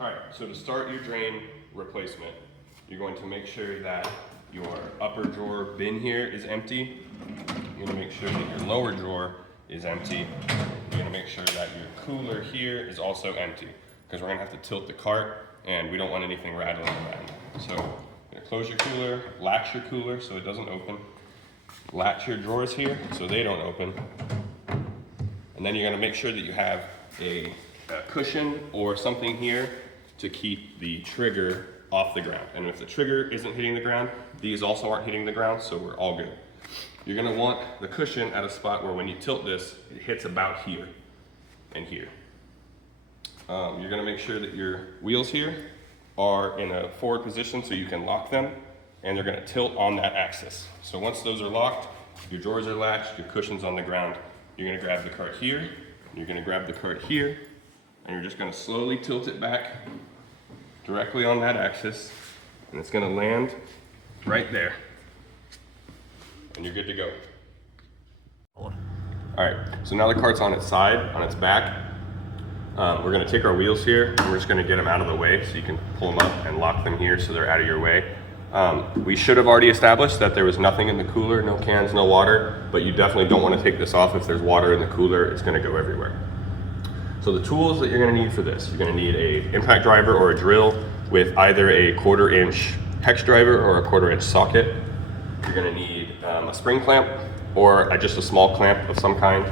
All right, so to start your drain replacement, you're going to make sure that your upper drawer bin here is empty. You're gonna make sure that your lower drawer is empty. You're gonna make sure that your cooler here is also empty, because we're gonna have to tilt the cart and we don't want anything rattling around. So you're gonna close your cooler, latch your cooler so it doesn't open, latch your drawers here so they don't open, and then you're gonna make sure that you have a cushion or something here to keep the trigger off the ground. And if the trigger isn't hitting the ground, these also aren't hitting the ground, so we're all good. You're gonna want the cushion at a spot where when you tilt this, it hits about here and here. You're gonna make sure that your wheels here are in a forward position so you can lock them, and they're gonna tilt on that axis. So once those are locked, your drawers are latched, your cushion's on the ground, you're gonna grab the cart here, you're gonna grab the cart here, and you're just gonna slowly tilt it back directly on that axis, and it's gonna land right there. And you're good to go. All right, so now the cart's on its side, on its back. We're gonna take our wheels here, and we're just gonna get them out of the way so you can pull them up and lock them here so they're out of your way. We should have already established that there was nothing in the cooler, no cans, no water, but you definitely don't wanna take this off. If there's water in the cooler, it's gonna go everywhere. So the tools that you're gonna need for this, you're gonna need an impact driver or a drill with either a 1/4 inch hex driver or a 1/4 inch socket. You're gonna need a spring clamp or just a small clamp of some kind.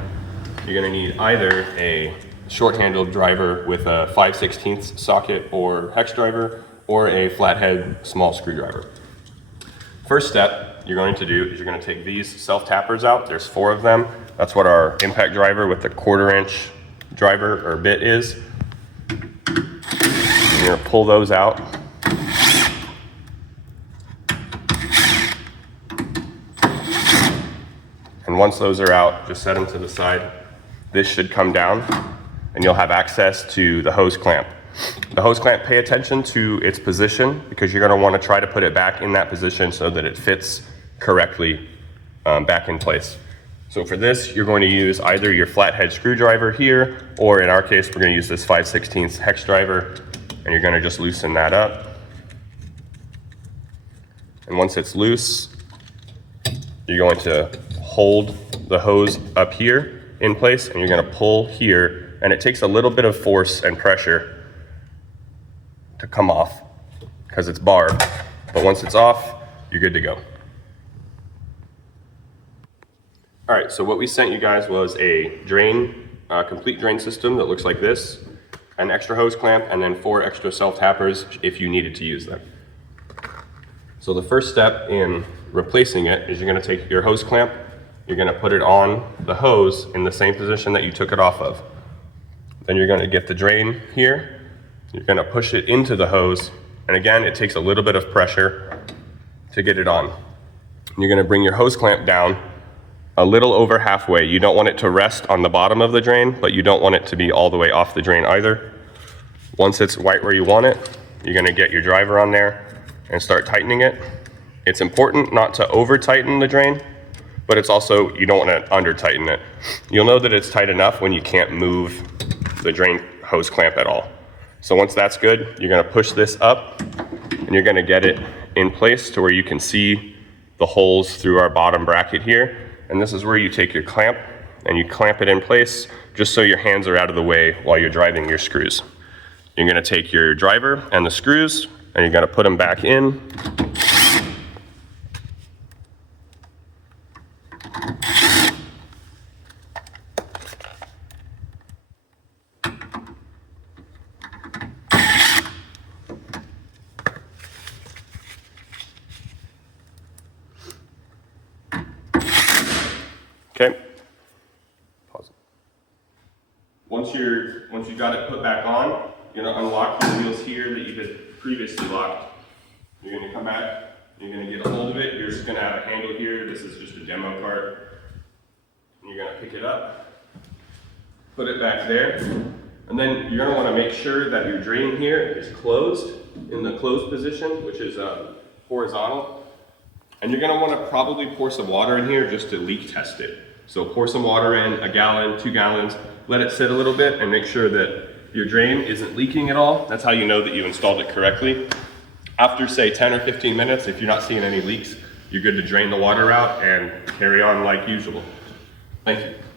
You're gonna need either a short-handled driver with a 5/16 socket or hex driver, or a flathead small screwdriver. First step you're going to do is you're gonna take these self-tappers out. There's 4 of them. That's what our impact driver with the 1/4 inch driver or bit is. You're gonna pull those out. And once those are out, just set them to the side. This should come down and you'll have access to the hose clamp. The hose clamp, pay attention to its position because you're gonna wanna try to put it back in that position so that it fits correctly back in place. So for this, you're going to use either your flathead screwdriver here, or in our case, we're gonna use this 5/16 hex driver, and you're gonna just loosen that up. And once it's loose, you're going to hold the hose up here in place, and you're gonna pull here, and it takes a little bit of force and pressure to come off because it's barbed, but once it's off, you're good to go. All right, so what we sent you guys was a drain, complete drain system that looks like this, an extra hose clamp, and then 4 extra self-tappers if you needed to use them. So the first step in replacing it is you're gonna take your hose clamp, you're gonna put it on the hose in the same position that you took it off of. Then you're gonna get the drain here, you're gonna push it into the hose, and again, it takes a little bit of pressure to get it on. You're gonna bring your hose clamp down a little over halfway. You don't want it to rest on the bottom of the drain, but you don't want it to be all the way off the drain either. Once it's right where you want it, you're gonna get your driver on there and start tightening it. It's important not to over tighten the drain, but it's also, you don't wanna under tighten it. You'll know that it's tight enough when you can't move the drain hose clamp at all. So once that's good, you're gonna push this up and you're gonna get it in place to where you can see the holes through our bottom bracket here. And this is where you take your clamp and you clamp it in place just so your hands are out of the way while you're driving your screws. You're gonna take your driver and the screws and you're gonna put them back in. Okay. Pause it. Once you got it put back on, you're gonna unlock the wheels here that you had previously locked. You're gonna come back, you're gonna get a hold of it. You're just gonna have a handle here. This is just a demo cart. And you're gonna pick it up, put it back there, and then you're gonna wanna make sure that your drain here is closed, in the closed position, which is horizontal. And you're gonna wanna probably pour some water in here just to leak test it. So pour some water in, 1 gallon, 2 gallons, let it sit a little bit and make sure that your drain isn't leaking at all, that's how you know that you installed it correctly. After say 10 or 15 minutes, if you're not seeing any leaks, you're good to drain the water out and carry on like usual. Thank you.